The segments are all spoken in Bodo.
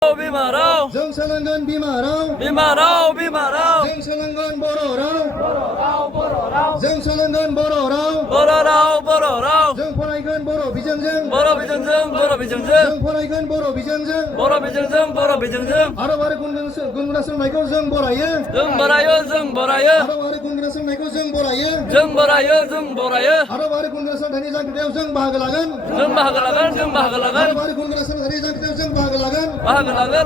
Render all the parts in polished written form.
बिमा राव जों सोलोंगोन बिमा राव जों सोलोंगोन बर' राव जों सोलोंगोन बर' राव जों फरायगोन बर' बिजोंजों बर' बिजोंजों जों फरायगोन बर' बिजोंजों बर' बिजोंजों आरो गुन गोनां सोलोंनायखौ जों बरायो जों बरायो आरो गुन गोनां सोलोंनायखौ जों बरायो जों बरायो आरो गुन गोनां सोलोंथाइनि जांख्रिथायाव जों बाहागो लागोन जों बाहागो लागोन आरो गुन गोनां सोलोंथाइनि जांख्रिथायाव जों बाहागो लागोन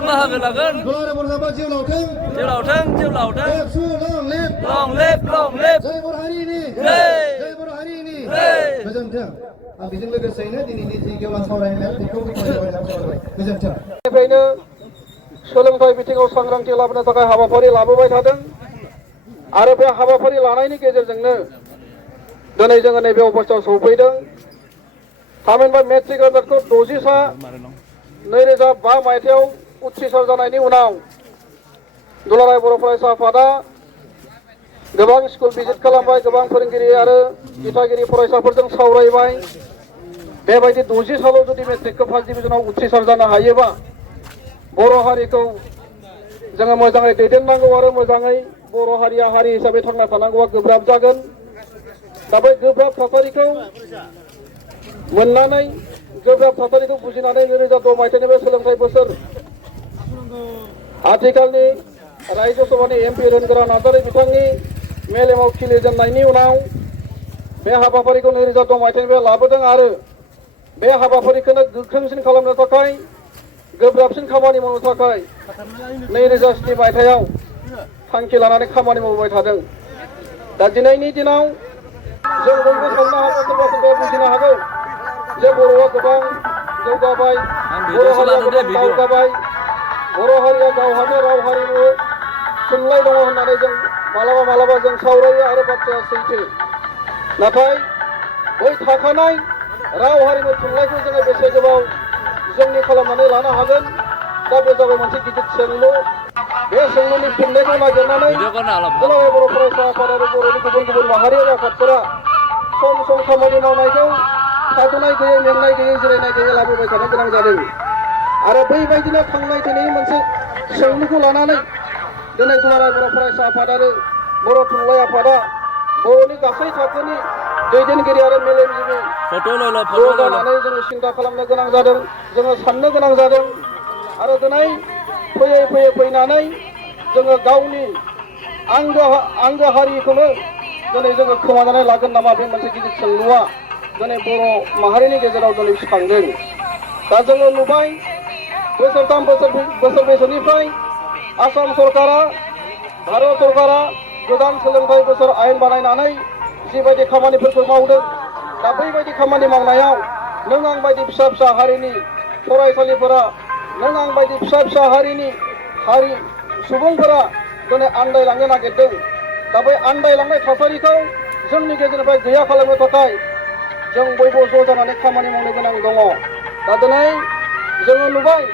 बाहागो लागोन दुलाराय बर' जाबा जिउ लावथों जिउ लावथों लेफ्ट लं लिभ जय बर' हारिनि जय बर' हारिनि जय गोजोन्थों आं बेजों लोगोसेनो दिनैनि जि गेवलां सावरायनाय बेखौ गोजोन्थों निफ्रायनो सोलोंथाइ बिथिङाव सांग्रांथि लाबोनो थाखाय हाबाफारि लाबोबाय थादों आरो बे हाबाफारि लानायनि गेजेरजोंनो दिनै जोङो नैबे अबस्थायाव सौफैदों थामहिनबा मेट्रिक आनजादखौ 60सा 2005 मायथाइयाव उथ्रिसार जानायनि उनाव दुलाराय बर' फरायसा आफादा गोबां स्कुल भिजिट खालामबाय गोबां फोरोंगिरि आरो दिथागिरि फरायसाफोरजों सावरायबाय बेबायदि 60 सालाव जुदि मेट्रिकखौ फार्स्ट डिभिजनाव उथ्रिसार जानो हायोबा बर' हारिखौ जोङो मोजाङै दैदेननांगौ आरो मोजाङै बर' हारिया हारि हिसाबै थांना थानांगौआ गोब्राब जागोन दा बै गोब्राब थासारिखौ मोननानै गोब्राब थासारिखौ बुजिनानै 2006 मायथाइनि बे सोलोंथाइ बोसोर आथिखालनि रायजो सभानि एमपि रोनगोरा नार्जारी बिथांनि मेलेमाव खिलिजेननायनि उनाव बे हाबाफारिखौ 2006 मायथाइनिफ्राय लाबोदों आरो बे हाबाफारिखौनो गोख्रोंसिन खालामनो थाखाय गोब्राबसिन खामानि मावनो थाखाय 2007 मायथाइयाव थांखि लानानै खामानि मावबाय थादों दा दिनैनि दिनाव जों बयबो साननो हागौ सोरबा सोरबा बुजिनो हागौ जे बर'आ गोबां जौगाबाय बर' हारिया गोबां दावगाबाय बर' हारिया गावहानो राव हारिमु थुनलाइ दङ होननानै जों मालाबा जों सावरायो आरो बाथ्राया सैथो नाथाय बै थाखानाय राव हारिमु थुनलाइखौ जोङो बेसे गोबाव जोंनि खालामनानै लानो हागोन दा बे जाबाय मोनसे गिदिर सोंलु बे सोंलुनि फिननायखौ नागिरनानै दुलाराय बर' फरायसा आफाद आरो बर'नि गुबुन माहारियारि आफादफोरा सम खामानि मावनायखौ थाद'नाय गैयै मेंनाय गैयै जिरायनाय गैयै लाबोबाय थानो गोनां जादों आरो बैबायदिनो थांनाय दिनै मोनसे सोंलुखौ लानानै दिनै दुलाराय बर' फरायसा आफाद आरो बर' थुनलाइ आफादा बर'नि गासै थाखोनि दैदेनगिरि आरो मेलेमजिबि ज' जानानै जोङो सिन्था खालामनो गोनां जादों जोङो साननो गोनां जादों आरो दिनै फैनानै जोङो गावनि आंगो हारिखौनो दिनै जोङो खोमानानै लागोन नामा बे मोनसे गिदिर सोंलुआ दिनै बर' माहारिनि गेजेराव दिनै सिखांदों दा जोङो नुबाय बोसोरथाम बोसोरब्रैसोनिफ्राय आसाम सरकारा भारत सरकारा गोदान सोलोंथाइ बोसोर आयेन बानायनानै जिबायदि खामानिफोरखौ मावदों दा बैबायदि खामानि मावनायाव नों आं बायदि फिसा हारिनि फरायसालिफोरा नों आं बायदि फिसा हारिनि सुबुंफोरा दिनै आन्दायलांनो नागिरदों दा बै आन्दायलांनाय थासारिखौ जोंनि गेजेरनिफ्राय गैया खालामनो थाखाय जों बयबो ज' जानानै खामानि मावनो गोनां दङ दा दिनै जोङो नुबाय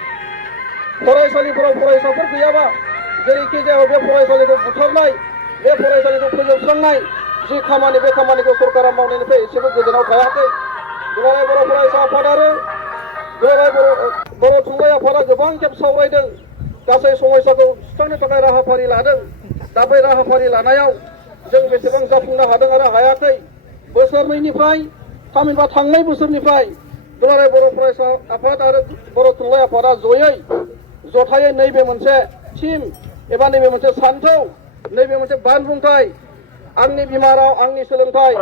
फरायसालिफोराव फरायसाफोर गैयाबा जेरैखि जाया बे फरायसालिखौ बुथारनाय बे फरायसालिखौ फोजोबस्रांनाय जि खामानि बे खामानिखौ सरकारा मावनायनिफ्राय एसेबो गोजानाव थायाखै दुलाराय बर' फरायसा आफाद आरो दुलाराय बर' थुनलाइ आफादा गोबां खेब सावरायदों गासै समस्याखौ सुस्रांनो थाखाय राहाफारि लादों दा बै राहाफारि लानायाव जों बेसेबां जाफुंनो हादों आरो हायाखै बोसोरनैनिफ्राय थामहिनबा थांनाय बोसोरनिफ्राय दुलाराय बर' फरायसा आफाद आरो बर' थुनलाइ आफादा जथायै नैबे मोनसे थिम एबा नैबे मोनसे सान्थौ नैबे मोनसे बानबुंथाय आंनि बिमा राव आंनि सोलोंथाइ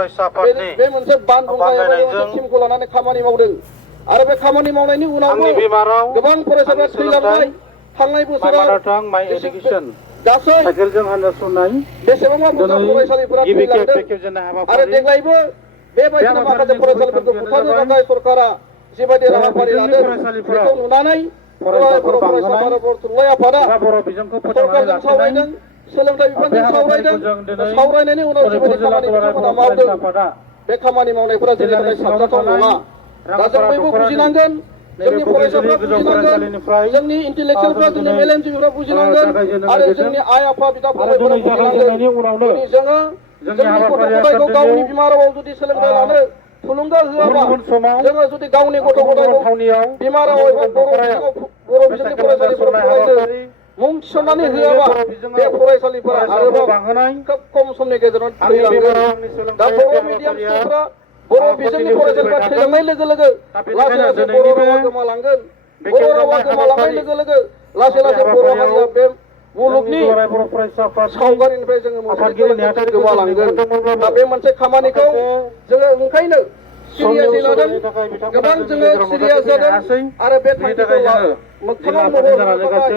बे मोनसे बानबुंथाय एबा मोनसे थिमखौ लानानै खामानि मावदों आरो बे खामानि मावनायनि उनावबो गोबां फरायसाफोरा थैलांबाय थांनाय बोसोराव गासै बेसेबांबा बुरजा फरायसालिफोरा थैलांदों आरो देग्लायबो बेबायदिनो माखासे फरायसालिफोरखौ बुथारनो थाखाय सरकारा जिबायदि राहाफारि लादों बेखौ नुनानै दुलाराय बर' फरायसा आरो बर' थुनलाइ आफादा सरकारजों सावरायदों सोलोंथाइ बिफानजों सावरायदों सावरायनायनि उनाव जिबायदि खामानि बिथांमोना मावदों बे खामानि मावनायफोरा जोंनि थाखाय साबजाथाव नङा दा जों बयबो बुजिनांगोन जोंनि फरायसाफ्रा बुजिनांगोन जोंनि इन्टेलेक्सुयेलफ्रा जोंनि मेलेमजिबिफ्रा बुजिनांगोन आरो जोंनि आइ आफा बिदा फंबायफोरा बुजिनांगोन जुदि जोङो जोंनि गथ' गथायखौ गावनि बिमा रावाव जुदि सोलोंथाइ लानो थुलुंगा होआबा जोङो जुदि गावनि गथ' गथायखौ बिमा राव एबा बर' बिजोंनि फरायसालिफोराव फरायनो मुं थिसननानै होआबा बे फरायसालिफोरा आरोबाव खोब खम समनि गेजेराव थैलांगोन दा बर' मिडियाम स्कुलफोरा बर' बिजोंनि फरायसालिफोरा थैलांनाय लोगो लोगो लासै लासै बर' रावा गोमालांगोन बर' रावा गोमालांनाय लोगो लोगो लासै लासै बर' हारिया बे मुलुगनि सावगारिनिफ्राय जोङो गोमालांगोन दा बे मोनसे खामानिखौ जोङो ओंखायनो सिरियासै लादों गोबां जोङो सिरियास जादों आरो बे थांखिखौ मोगथाङाव महर होनो थाखाय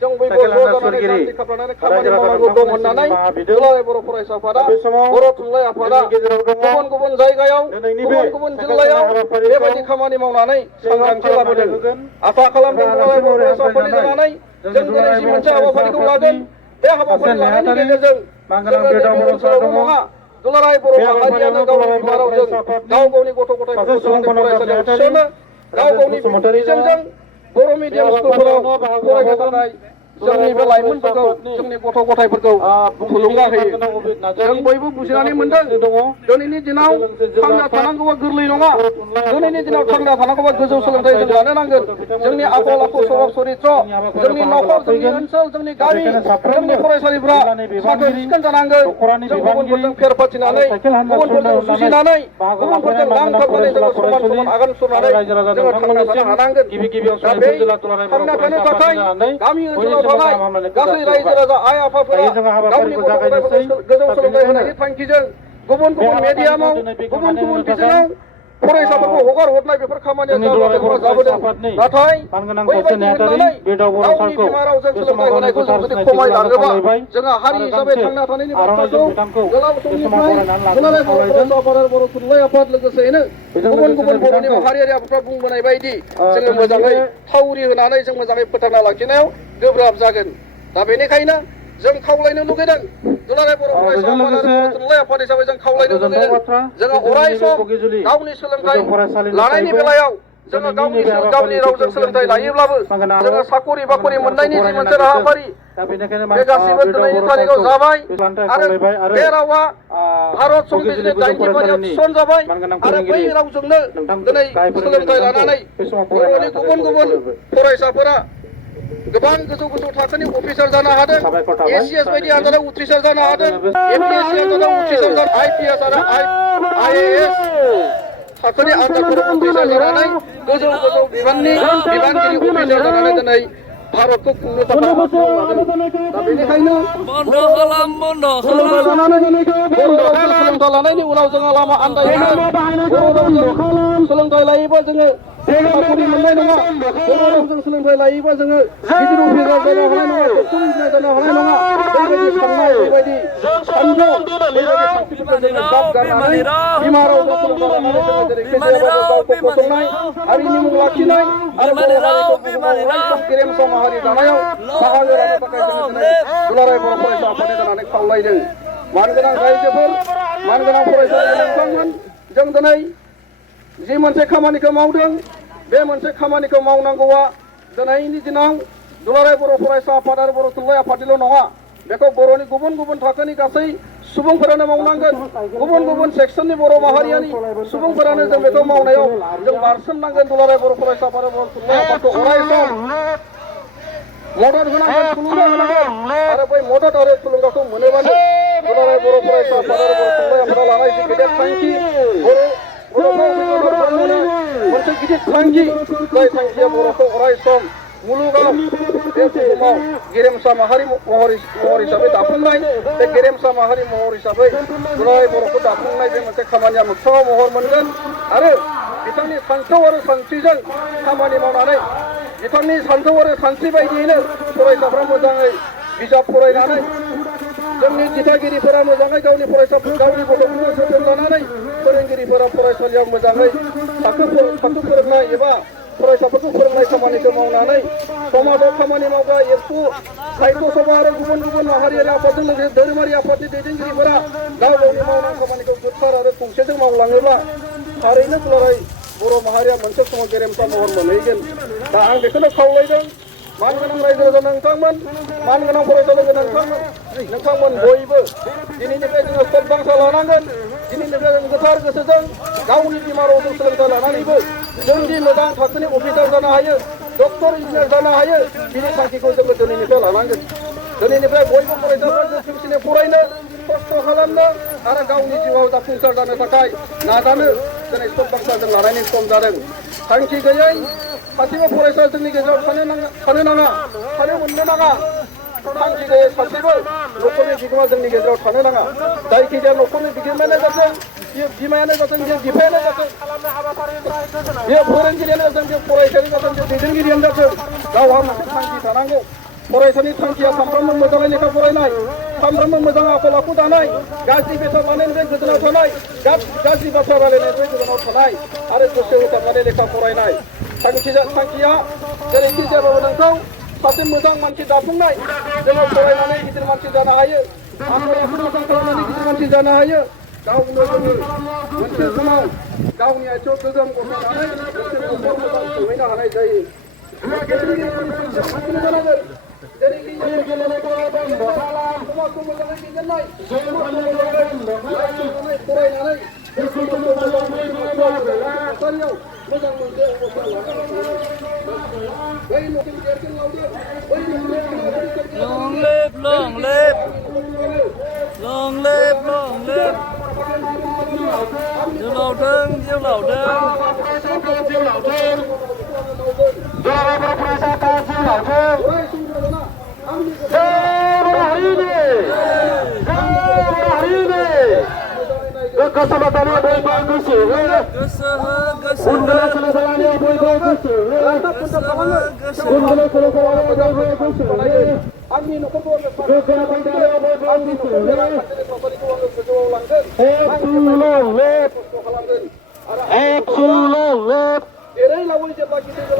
जों बयबो ज' जानानै जान्थि खाफ्रानानै खामानि मावनांगौ दं होननानै दुलाराय बर' फरायसा आफादा बर' थुनलाइ आफादा गुबुन गुबुन जायगायाव गुबुन गुबुन जिल्लायाव बेबायदि खामानि मावनानै सांग्रांथि लाबोदों आसा खालामदों दुलाराय बर' फरायसा आफादनि जानानै जों दिनै जि मोनसे हाबाफारिखौ लागोन बे हाबाफारि लानायनि गेजेरजों जोङो नैबे ओनसोलावल' नङा दुलाराय बर' माहारियानो गावनि बिमा रावजों गाव गावनि गथ' गथायफोरखौ सोलोंथाइ फरायसालियाव थिसनो गाव गावनि बिजोंजों बर' मिडियाम स्कुलफोराव फरायनो थाखाय जोंनि बे लाइमोनफोरखौ जोंनि गथ' गथायफोरखौ थुलुंगा होयो जों बयबो बुजिनानै मोनदों दिनैनि दिनाव थांना थानांगौआ गोरलै नङा दिनैनि दिनाव थांना थानांगौबा गोजौ सोलोंथाइ जों लानो नांगोन जोंनि आखल आखु स्वभाब चरित्र जोंनि न'खर जोंनि ओनसोल जोंनि गामि जोंनि फरायसालिफ्रा साखोन सिखोन जानांगोन जों गुबुनफोरजों फेर फाथिनानै गुबुनफोरजों जुजिनानै गुबुनफोरजों नांथाबनानै जोङो समान समान आगान सुरनानै जोङो थांना थानो हानांगोन दा बे थांना थानो थाखाय गामि ओनसोलाव थानाय गासै रायजो राजा आइ आफाफोरा गावनि गथ' गथायफोरखौ गोजौ सोलोंथाइ होनायनि थांखिजों गुबुन गुबुन मेडियामाव गुबुन गुबुन बिजोङाव फरायसाफोरखौ हगार हरनाय बेफोर खामानिया जाबोदों नाथाय बैबायदि होननानै गावनि बिमा रावजों सोलोंथाइ होनायखौ जों जुदि खमायलाङोबा जोंहा हारि हिसाबै थांना थानायनि बाथ्राखौ गोलाव समनिफ्राय दुलाराय बर' फरायसा आफाद आरो बर' थुनलाइ आफाद लोगोसेयैनो गुबुन गुबुन बर'नि माहारियारि आफादफ्रा बुंबोनाय बायदि जोङो मोजाङै थावरि होनानै जों मोजाङै फोथांना लाखिनायाव गोब्राब जागोन दा बेनिखायनो जों खावलायनो लुगैदों दुलाराय बर' फरायसा आफाद आरो बर' थुनलाइ आफाद हिसाबै जों खावलायनो लुगैदों जोङो अराय सम गावनि सोलोंथाइ लानायनि बेलायाव जोङो गावनि रावजों सोलोंथाइ लायोब्लाबो जोङो साकरि बाकरि मोननायनि जि मोनसे राहाफारि बे गासिबो दिनैनि थारिखआव जाबाय आरो बे रावा भारत संबिजितनि 90 फारियाव थिसनजाबाय आरो बै रावजोंनो दिनै सोलोंथाइ लानानै बर'नि गुबुन गुबुन फरायसाफोरा गोबां गोजौ गोजौ थाखोनि अफिसार जानो हादों एसीएस बायदि आनजादाव उथ्रिसार जानो हादों एपीएससी आनजादाव उथ्रिसार जानो आईपीएस आरो आईएएस थाखोनि आनजादफोराव उथ्रिसार जानानै गोजौ गोजौ बिबाननि बिबानगिरि अफिसार जानानै दिनै भारतखौ खुंनो थाखाय दा बेनिखायनो सोलोंथाइ लानायनि उनाव जोङो लामा आन्दायगोन बर' रावजों सोलोंथाइ लायोबा जोङो साकरि मोननाय नङा बर' रावजों सोलोंथाइ लायोबा जोङो गिदिर अफिसार जानो हानाय नङा डक्टर इन्जिनियार जानो हानाय नङा बेबायदि साननाय बेबायदि सानजौ बेबायदि थांखिनिफ्राय जोङो जाब गारनानै बिमा रावजों सोलोंथाइ लानानै जोङो जेरैखि जायाबाबो गावखौ फसंनाय हारिनि मुं लाखिनाय आरो बर' हारिखौ बुहुमाव अरायसम गेरेमसा माहारि दानायाव बाहागो लानो थाखाय जोङो दिनै दुलाराय बर' फरायसा आफादनि जानानै खावलायदों मानगोनां रायजोफोर मानगोनां फरायसालि नोंथांमोन जों दिनै जि मोनसे खामानिखौ मावदों बे मोनसे खामानिखौ मावनांगौआ दिनैनि दिनाव दुलाराय बर' फरायसा आफाद आरो बर' थुनलाइ आफादनिल' नङा बेखौ बर'नि गुबुन गुबुन थाखोनि गासै सुबुंफोरानो मावनांगोन गुबुन गुबुन सेक्सननि बर' माहारियानि सुबुंफोरानो जों बेखौ मावनायाव जों बारसोमनांगोन दुलाराय बर' फरायसा आफाद आरो बर' थुनलाइ आफादखौ अरायसम मदद होनांगोन थुलुंगा होनांगोन आरो बै मदद आरो थुलुंगाखौ मोनोबानो दुलाराय बर' फरायसा आफाद आरो बर' थुनलाइ आफादा लानाय जि गेदेर थांखि मोनसे गिदिर थांखि जाय थांखिया बर'खौ अरायसम मुलुगाव बे बुहुमाव गेरेमसा माहारि महर हिसाबै दाफुंनाय बे गेरेमसा माहारि महर हिसाबै दुलाराय बर'खौ दाफुंनाय बे मोनसे खामानिया मोगथाङाव महर मोनगोन आरो बिथांनि सान्थौ आरो सानस्रिजों खामानि मावनानै बिथांनि सान्थौ आरो सानस्रि बायदियैनो फरायसाफ्रा मोजाङै बिजाब फरायनानै जोंनि दिथागिरिफोरा मोजाङै गावनि गथ'फोरखौ जोथोन लानानै फोरोंगिरिफोरा फरायसालियाव मोजाङै थाखो फोरोंनाय एबा फरायसाफोरखौ फोरोंनाय खामानिखौ मावनानै समाजाव खामानि मावग्रा एबसु साहित्य सभा आरो गुबुन गुबुन माहारियारि आफादजों लोगोसे धोरोमारि आफादनि दैदेनगिरिफोरा गाव गावनि मावनाय खामानिखौ गोथार आरो खौसेजों मावलाङोब्ला थारैनो दुलाराय बर' माहारिया मोनसे समाव गेरेमसा महर मोनहैगोन दा आं बेखौनो खावलायदों मानगोनां रायजो राजा नोंथांमोन मानगोनां फरायसालि नोंथांमोन बयबो दिनैनिफ्राय जोङो सद बांसा लानांगोन दिनैनिफ्राय जों गोथार गोसोजों गावनि बिमा रावजों सोलोंथाइ लानानैबो जोंनि मोजां थाखोनि अफिसार जानो हायो डक्टर इन्जिनियार जानो हायो बिनि थांखिखौ जोङो दिनैनिफ्राय लानांगोन दिनैनिफ्राय बयबो फरायसाफ्रा गोख्रोंसिनै फरायनो खस्थ' खालामनो आरो गावनि जिउआव जाफुंसार जानो थाखाय नाजानो दिनै सब बाथ्राजों लानायनि सम जादों थांखि गैयै सासेबो फरायसा जोंनि गेजेराव थानो नाङा थानो मोननो नाङा थांखि गैयै सासेबो न'खरनि बिगोमा जोंनि गेजेराव थानो नाङा जायखिजाया न'खरनि बिगोमायानो जाथों बियो बिमायानो जाथों बियो बिफायानो जाथों बियो फोरोंगिरियानो जाथों बियो फरायसायानो जाथों बियो दैदेनगिरियानो जाथों गावहा मोनसे थांखि थानांगौ फरायसानि थांखिया सानफ्रोमबो मोजाङै लेखा फरायनाय सानफ्रोमबो मोजां आखल आखु दानाय गाज्रि बेसाद लानायनिफ्राय गोजानाव थानाय गाज्रि बाथ्रा रायलायनायनिफ्राय गोजानाव थानाय आरो गोसो होथाबनानै लेखा फरायनाय थांखिया जेरैखि जायाबाबो नोंखौ सासे मोजां मानसि दाफुंनाय जोङो फरायनानै गिदिर मानसि जानो हायो आखल आखु मोजां खालामनानै गिदिर मानसि जानो हायो गावनो जोङो मोनसे समाव गावनि आथिङाव गोगोम गसंनानै मोनसे न'खर मोजां खुंहैनो हानाय जायो समाजखौ मोजाङै दैदेननाय फरायनानै थासारियाव मोजां मोनसे अबस्था लानानै बै न'खरनि देरसिन लावदों बै Long live, long live, long live, long live. Diêu Lão Trưng, Diêu Lão Trưng. आंनि न'खरखौ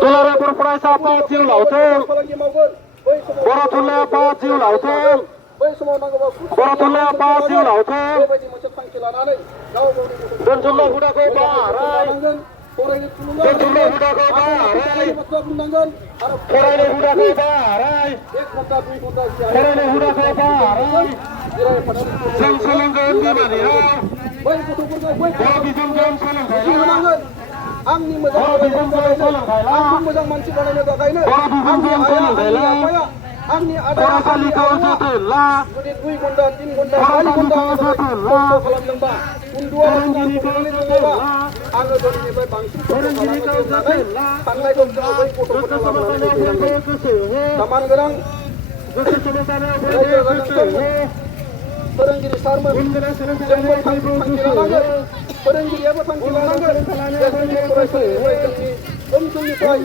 दुलाराय बर' फरायसा आफाद जिउ लावथों बर' थुनलाइ आफाद जिउ लावथों बै समाव नांगौबा बर' थुनलाइ आफाद जिउ लावथों बेबायदि मोनसे थांखि लानानै गाव गावनि दोनथुमनाय हुदाखौ बाराय फरायनो थुलुंगा दोनथुमनाय हुदाखौ बाराय बाथ्रा बुंनांगोन आरो फरायनाय हुदाखौ बाराय 1 घन्टा 2 घन्टा फरायनाय हुदाखौ बाराय जों सोलोंगोन बिमानि राव बै गथ'फोरखौ बै बर' बिजोंजों सोलोंथाइ ला होनांगोन आंनि मोजां आंखौ मोजां मानसि बानायनो थाखायनो आंनि आइया आंनि आफाया आंनि आदाया आंनि आबौआ जुदि 2 घन्टा 3 घन्टा 4 घन्टा खस्थ' खालामदोंबा उन्दुनानै दङबा आङो दिनैनिफ्राय बांसिन खस्थ' खालामनो होननानै साननायखौ जोङो बै गथ'फोरनो लाबोनानै फैनांगौ समान गोनां फोरोंगिरि सारमोन जोंबो थांखि लानांगोन फोरोंगिरियाबो थांखि लानांगोन जोंनि फरायसालिनिफ्राय जोंनि ओनसोलनिफ्राय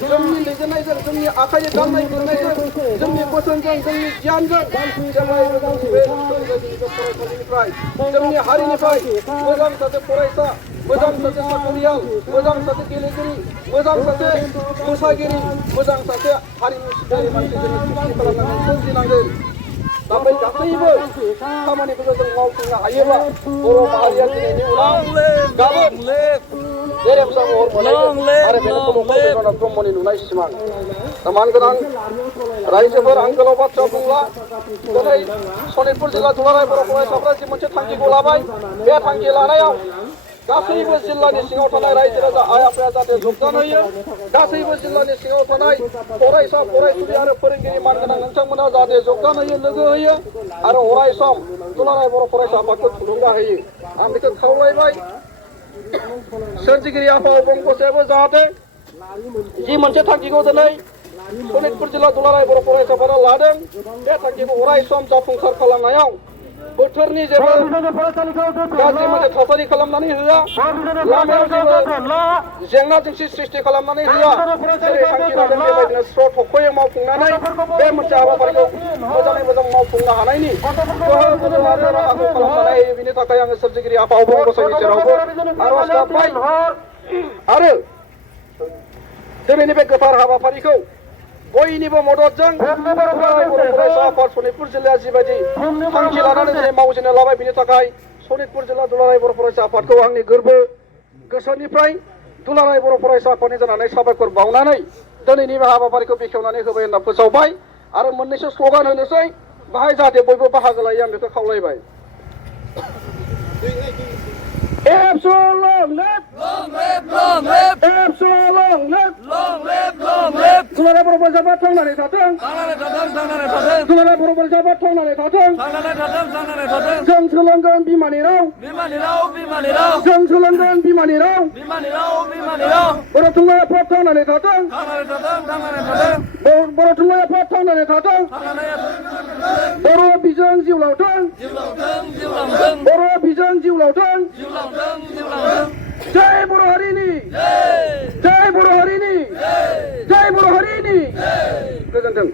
जोंनि लिरनायजों जोंनि आखाइजों दामनाय देनायजों जोंनि बोसोनजों जोंनि गियानजों जेब्लायबो जोंनि बे फरायसालिनिफ्राय जोंनि हारिनिफ्राय मोजां सासे फरायसा मोजां सासे साख्रियाल मोजां सासे गेलेगिरि मोजां सासे मोसागिरि मोजां सासे हारिमु सिबियारि मानसि जोङो सृष्टि खालामनानै सोरजिनांगोन दा बै गासैबो खामानिफोरखौ जों मावफुंनो हायोब्ला बर' माहारिया दिनैनि उनाव गाबोन गेरेमसा महर मोनलायगोन आरो बेनो ब्रह्मनि नुनाय सिमां समान गोनां रायजोफोर आं गोलाव बाथ्रा बुंला दिनै सनितपुर जिल्ला दुलाराय बर' फरायसाफ्रा जि मोनसे थांखिखौ लाबाय बे थांखि लानायाव गासैबो जिल्लानि सिङाव थानाय रायजो राजा आइ आफाया जाहाथे योगदान होयो गासैबो जिल्लानि सिङाव थानाय फरायसा फरायसुलि आरो फोरोंगिरि मानगोनां नोंथांमोना जाहाथे योगदान होयो लोगो होयो आरो अराय सम दुलाराय बर' फरायसा आफादखौ थुलुंगा होयो आं बेखौ खावलायबाय सोरजिगिरि आफा अबं गसाइयाबो जाहाथे जि मोनसे थांखिखौ दिनै सनितपुर जिल्ला दुलाराय बर' फरायसाफोरा लादों बे थांखिखौ अराय सम जाफुंसार खालामनायाव बोथोरनि जेबो गाज्रि मोनसे थासारि खालामनानै होआ लामायाव जेबो जेंना जेंसि सृष्टि खालामनानै होआ जेरै थांखि लादों बेबायदिनो स्र' थख'यै मावफुंनानै बे मोनसे हाबाफारिखौ मोजाङै मोजां मावफुंनो हानायनि गोहो बोलो आरो राहाखौ खालामनानै होयो बिनि थाखाय आङो सोरजिगिरि आफा अबं गसाइनि सेरावबो आर'ज गाबबाय आरो दिनैनि बे गोथार हाबाफारिखौ बयनिबो मददजों फरायसा आफाद सनितपुर जिल्लाया जिबायदि थांखि लानानै दिनै मावजेननो लाबाय बिनि थाखाय सनितपुर जिल्ला दुलाराय बर' फरायसा आफादखौ आंनि गोरबो गोसोनिफ्राय दुलाराय बर' फरायसा आफादनि जानानै साबायखर बावनानै दिनैनि बे हाबाफारिखौ बेखेवनानै होबाय होनना फोसावबाय आरो मोननैसो स्ल'गान होनोसै बाहाय जाहाथे बयबो बाहागो लायो आं बेखौ खावलायबाय Epso long live long live long live Epso long live long live long live दुलाराय बर' फरायसाफ्रा थांनानै थाथों थांनानै थाथों थांनानै थाथों दुलाराय बर' फरायसाफ्रा थांनानै थाथों थांनानै थाथों थांनानै थाथों जों सोलोंगोन बिमानि राव बिमानि राव बिमानि राव जों सोलोंगोन बिमानि राव बिमानि राव बिमानि राव बर' थुनलाइ आफाद थांनानै थाथों थांनानै थाथों थांनानै थाथों बर' थुनलाइ आफाद थांनानै थाथों थांनानै बर' बिजों जिउ लावथों जिउ लावथों जिउ लावथों बर' बिजों जिउ लावथों जिउ लावथों जिउ लावथों जय बर' हारिनि जय बर' हारिनि जय बर' हारिनि गोजोन्थों